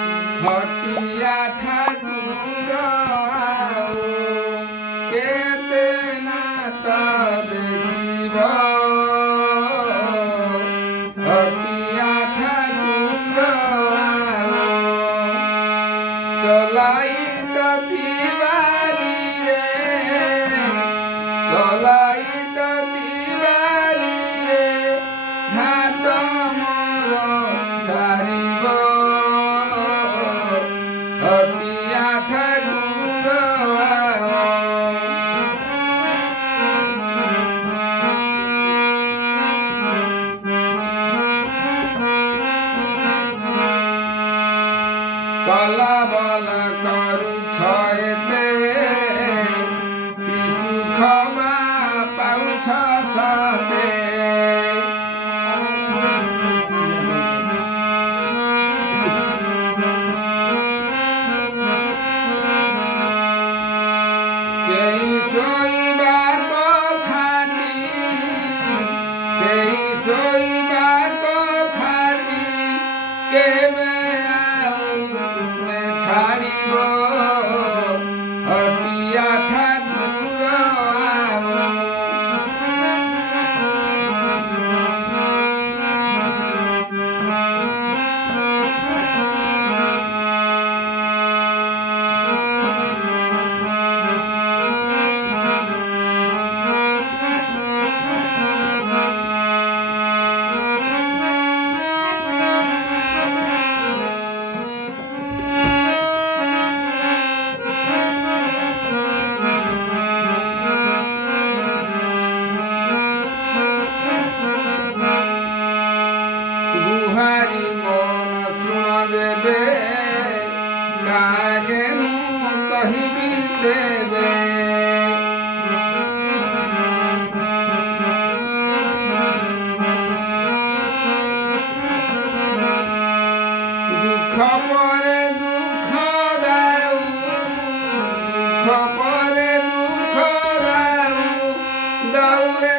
हटिया ठाकुर केते नाट देखिब हटिया ठाकुर चलाई तिवारी रे चलाई तिवारी रे घाट मोर सारिब हटिया ठाकुर कला बल करु छते कि सुखमा पाउँछ सते केही सोइबाको थाटी केही सोइबाको थाटी केबे आउमे छाडिब हटिया ठाकुर गुहारी मन सुन देबे कागे मु कहिबी देबे दुख परे दुख दाऊ दुख परे दुख दाऊ